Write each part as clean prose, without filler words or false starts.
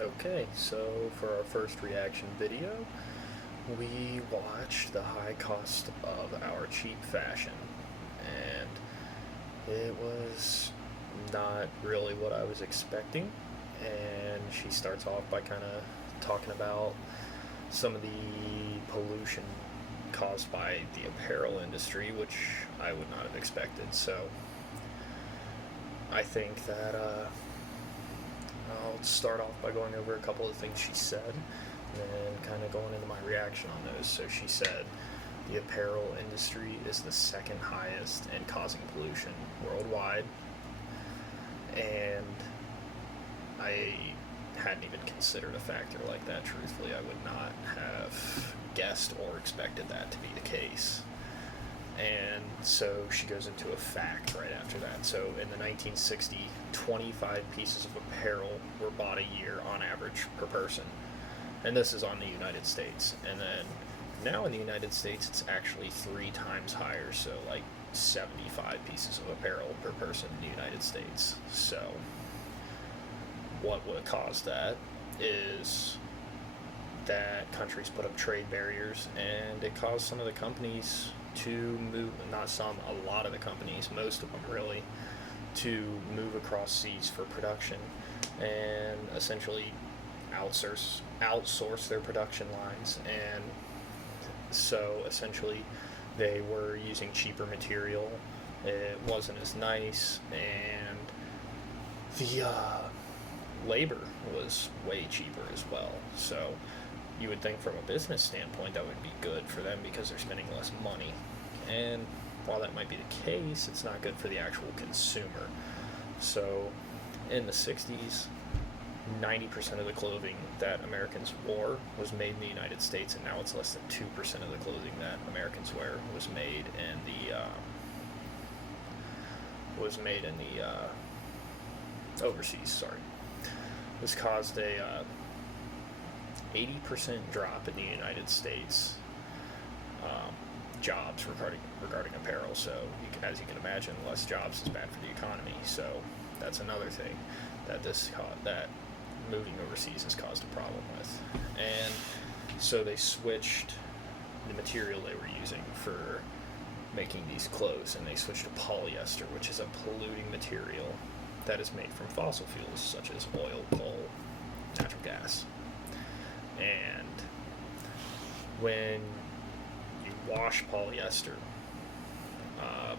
Okay, so for our first reaction video, we watched the high cost of our cheap fashion, and it was not really what I was expecting. And she starts off by kind of talking about some of the pollution caused by the apparel industry, which I would not have expected. So I think that I'll start off by going over a couple of things she said and then kind of going into my reaction on those. So she said the apparel industry is the second highest in causing pollution worldwide, and I hadn't even considered a factor like that. Truthfully, I would not have guessed or expected that to be the case. And so she goes into a fact right after that. So in the 1960s, 25 pieces of apparel were bought a year on average per person. And this is on the United States. And then now in the United States, it's actually 3 times higher. So like 75 pieces of apparel per person in the United States. So what would have caused that is that countries put up trade barriers, and it caused some of the companies to move, not some, a lot of the companies, most of them really, to move across seas for production and essentially outsource their production lines. And so essentially they were using cheaper material. It wasn't as nice, and the labor was way cheaper as well. So you would think from a business standpoint that would be good for them because they're spending less money. And while that might be the case, it's not good for the actual consumer. So in the 60s, 90% of the clothing that Americans wore was made in the United States, and now it's less than 2% of the clothing that Americans wear was made in the overseas. Sorry, this caused a 80% drop in the United States jobs regarding apparel. So as you can imagine, less jobs is bad for the economy. So that's another thing that that moving overseas has caused a problem with. And so they switched the material they were using for making these clothes, and they switched to polyester, which is a polluting material that is made from fossil fuels such as oil, coal, natural gas. And when you wash polyester,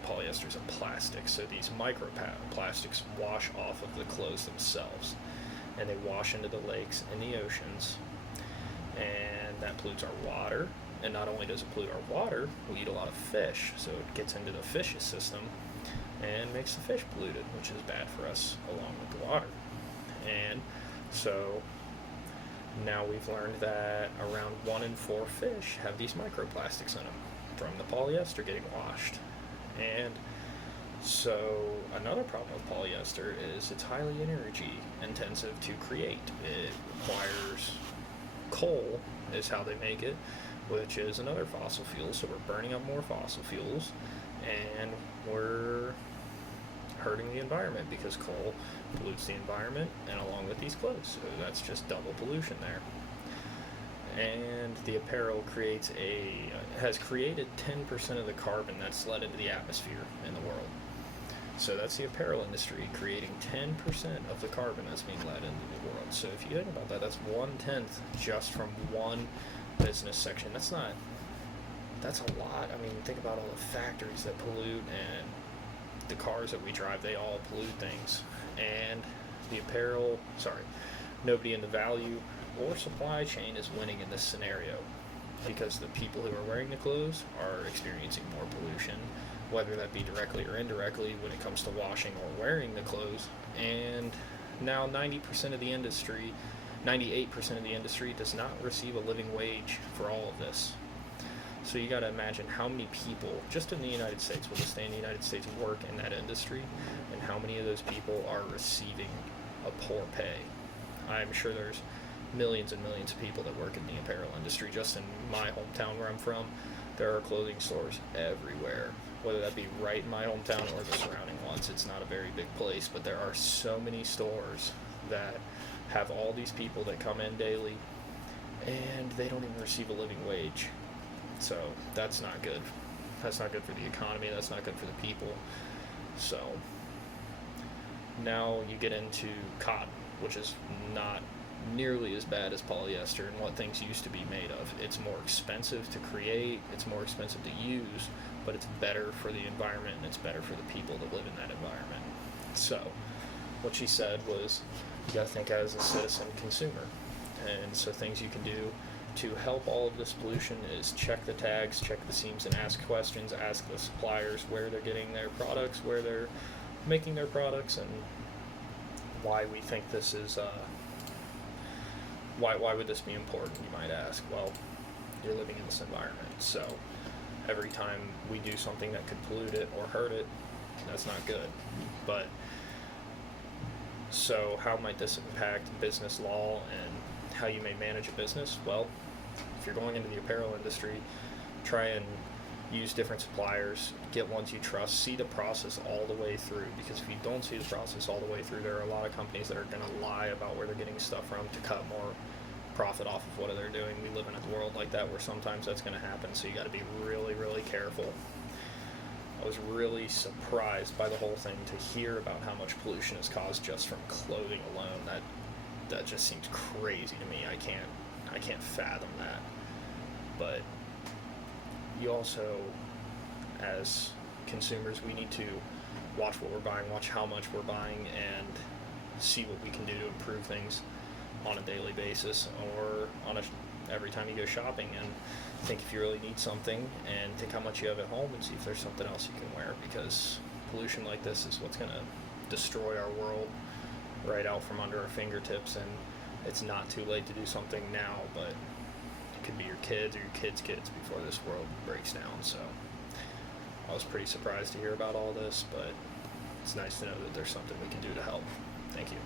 polyester is a plastic, so these microplastics wash off of the clothes themselves, and they wash into the lakes and the oceans, and that pollutes our water. And not only does it pollute our water, we eat a lot of fish, so it gets into the fish's system and makes the fish polluted, which is bad for us along with the water. And so now we've learned that around 1 in 4 fish have these microplastics in them from the polyester getting washed. And so another problem with polyester is it's highly energy intensive to create. It requires coal is how they make it, which is another fossil fuel. So we're burning up more fossil fuels, and we're hurting the environment because coal pollutes the environment, and along with these clothes. So that's just double pollution there. And the apparel has created 10% of the carbon that's let into the atmosphere in the world. So that's the apparel industry creating 10% of the carbon that's being let into the world. So if you think about that, that's 1/10 just from one business section. That's a lot. I mean, think about all the factories that pollute, and the cars that we drive, they all pollute things. And nobody in the value or supply chain is winning in this scenario, because the people who are wearing the clothes are experiencing more pollution, whether that be directly or indirectly when it comes to washing or wearing the clothes. And now 98% of the industry does not receive a living wage for all of this. So you got to imagine how many people, just in the United States, will just stay in the United States, work in that industry, and how many of those people are receiving a poor pay. I'm sure there's millions and millions of people that work in the apparel industry. Just in my hometown where I'm from, there are clothing stores everywhere, whether that be right in my hometown or the surrounding ones. It's not a very big place, but there are so many stores that have all these people that come in daily and they don't even receive a living wage. So that's not good. That's not good for the economy. That's not good for the people. So now you get into cotton, which is not nearly as bad as polyester and what things used to be made of. It's more expensive to create, it's more expensive to use, but it's better for the environment and it's better for the people that live in that environment. So what she said was, you got to think as a citizen consumer. And so things you can do to help all of this pollution is check the tags, check the seams, and ask questions. Ask the suppliers where they're getting their products, where they're making their products, and why we think this is why would this be important, you might ask. Well, you're living in this environment, so every time we do something that could pollute it or hurt it, that's not good. But so how might this impact business law and how you may manage a business? Well, if you're going into the apparel industry, try and use different suppliers, get ones you trust, see the process all the way through, because if you don't see the process all the way through, there are a lot of companies that are going to lie about where they're getting stuff from to cut more profit off of what they're doing. We live in a world like that where sometimes that's going to happen, so you got to be really, really careful. I was really surprised by the whole thing to hear about how much pollution is caused just from clothing alone. That just seems crazy to me. I can't fathom that. But you also, as consumers, we need to watch what we're buying, watch how much we're buying, and see what we can do to improve things on a daily basis or every time you go shopping, and think if you really need something and think how much you have at home and see if there's something else you can wear, because pollution like this is what's going to destroy our world right out from under our fingertips. And it's not too late to do something now, but it could be your kids or your kids' kids before this world breaks down. So I was pretty surprised to hear about all this, but it's nice to know that there's something we can do to help. Thank you.